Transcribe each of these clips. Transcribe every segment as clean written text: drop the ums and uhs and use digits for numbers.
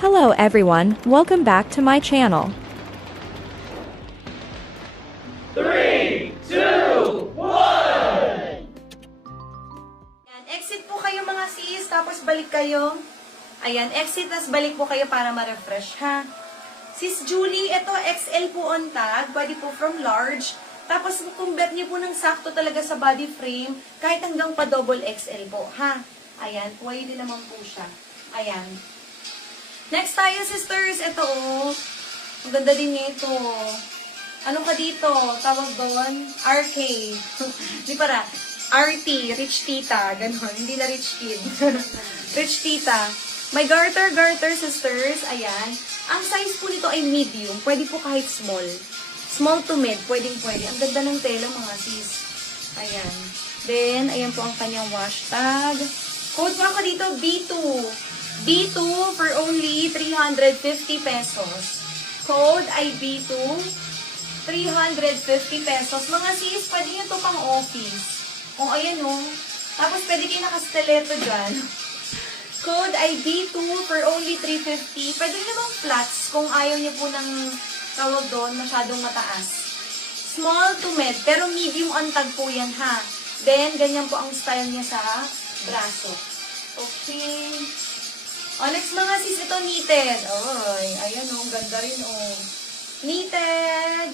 Hello everyone, welcome back to my channel. 3, 2, 1! Ayan, exit po kayo mga sis, tapos balik kayo. Ayan, exit, tapos balik po kayo para ma-refresh, ha? Sis Julie, ito XL po on tag, pwede po from large. Tapos kung bet niyo po ng sakto talaga sa body frame, kahit hanggang pa double XL po, ha? Ayan, pwede naman po siya. Ayan. Next tayo, sisters. Ito, oh. Ang ganda din nito. Ano ka dito? Tawag doon? RK. Di para. RT. Rich Tita. Ganon. Hindi na rich kid. Rich Tita. May garter, sisters. Ayan. Ang size po nito ay medium. Pwede po kahit small. Small to mid. Pwedeng. Ang ganda ng tela, mga sis. Ayan. Then, ayan po ang kanyang wash tag. Code po ako dito, B2. B2 for only 350 pesos. Code ay B2, 350 pesos. Mga sis, pwede nyo ito pang office. Kung ayan o. Tapos pwede kayo nakastiletto dyan. Code ay B2 for only 350. Pwede nyo bang flats kung ayaw nyo po ng tawag doon, masyadong mataas. Small to mid, pero medium on tag po yan ha. Then, ganyan po ang style niya sa braso. Okay. O, next mga sis, ito knitted. Ay, ayan o, ganda rin o. Knitted.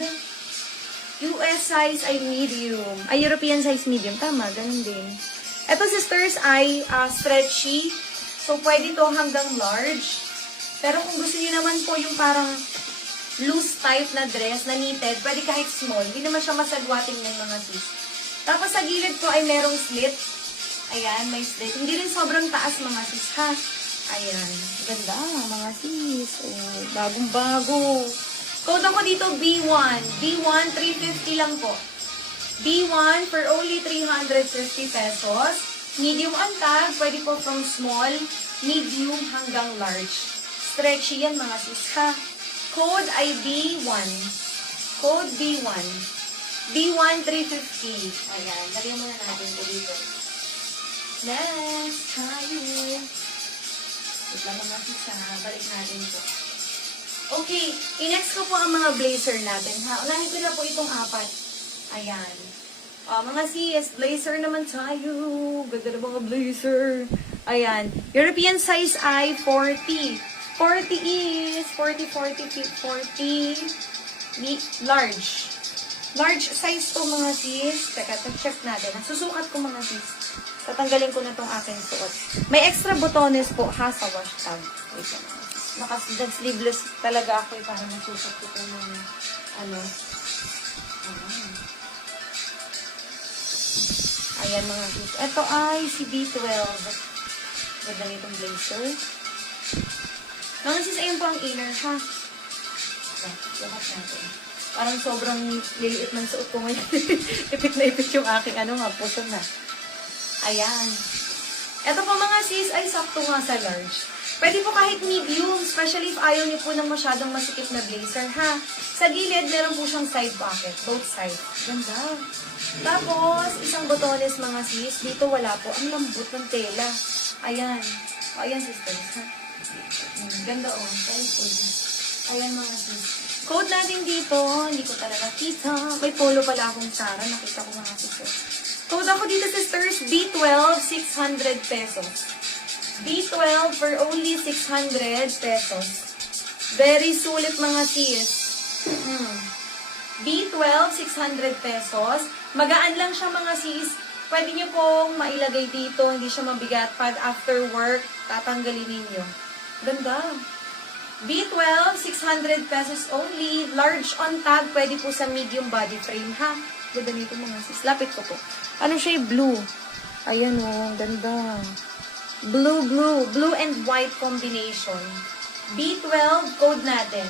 US size ay medium. Ay, European size medium. Tama, ganun din. Ito, sisters, ay stretchy. So, pwede to hanggang large. Pero kung gusto niyo naman po yung parang loose type na dress na knitted, pwede kahit small. Hindi naman siya masagwating yan, mga sis. Tapos, sa gilid po ay merong slit. Ayan, may slit. Hindi rin sobrang taas, mga sis, ha? Ayan. Ganda, mga sis. Oh, bagong-bago. Code ako dito, B1. B1, 350 lang po. B1 for only 350 pesos. Medium on tag. Pwede po from small, medium, hanggang large. Stretchy yan, mga sis, ha? Code ay B1. Code B1. B1, 350. Ayan. Lagyan muna natin ito dito. Next, tayo. Wait lang mga sis, balik natin ito. Okay, i-next ko po ang mga blazer natin, ha? Unahin ko na po itong apat. Ayan. Mga sis, blazer naman tayo. Ganda na mga blazer. Ayan. European size ay 40. 40 is 40, 40. Large. Large size to, mga sis. Teka, check natin. Susukat ko, mga sis. Tatanggalin ko na tong aking suot. May extra botones po, ha, sa wash tag. Wait lang. Naka-sleeveless talaga ako para masusot ko ito ng, ano. Ayan, mga sis. Ito ay si B12. Ganda nitong blazer. Mga sis, ayun po ang inner, ha. Lahat natin. Parang sobrang liliit ng suot ko ngayon. Ipit na ipit yung aking, puso na. Ayan. Ito po, mga sis, ay sakto nga sa large. Pwede po kahit medium, especially if ayaw niyo po ng masyadong masikip na blazer, ha? Sa gilid, meron po siyang side pocket, both sides. Ganda. Tapos, isang botones, mga sis. Dito wala po. Ang lambot ng tela. Ayan. Ayan, sisters, ha? Ganda, oh. Ayan, mga sis. Code natin dito, hindi ko talaga kita. May polo pala akong Sara. Nakita ko, mga sis. Code ako dito, sisters, B12, 600 pesos. B12 for only 600 pesos. Very sulit, mga sis. B12, 600 pesos. Magaan lang siya, mga sis. Pwede nyo pong mailagay dito, hindi siya mabigat. Pag after work, tatanggalin ninyo. Ganda. B12, 600 pesos only. Large on tag, pwede po sa medium body frame, ha? Ganda nito, mga sis. Lapit ko po. Ano siya, blue. Ayan o, ganda. Blue and white combination. B12, code natin.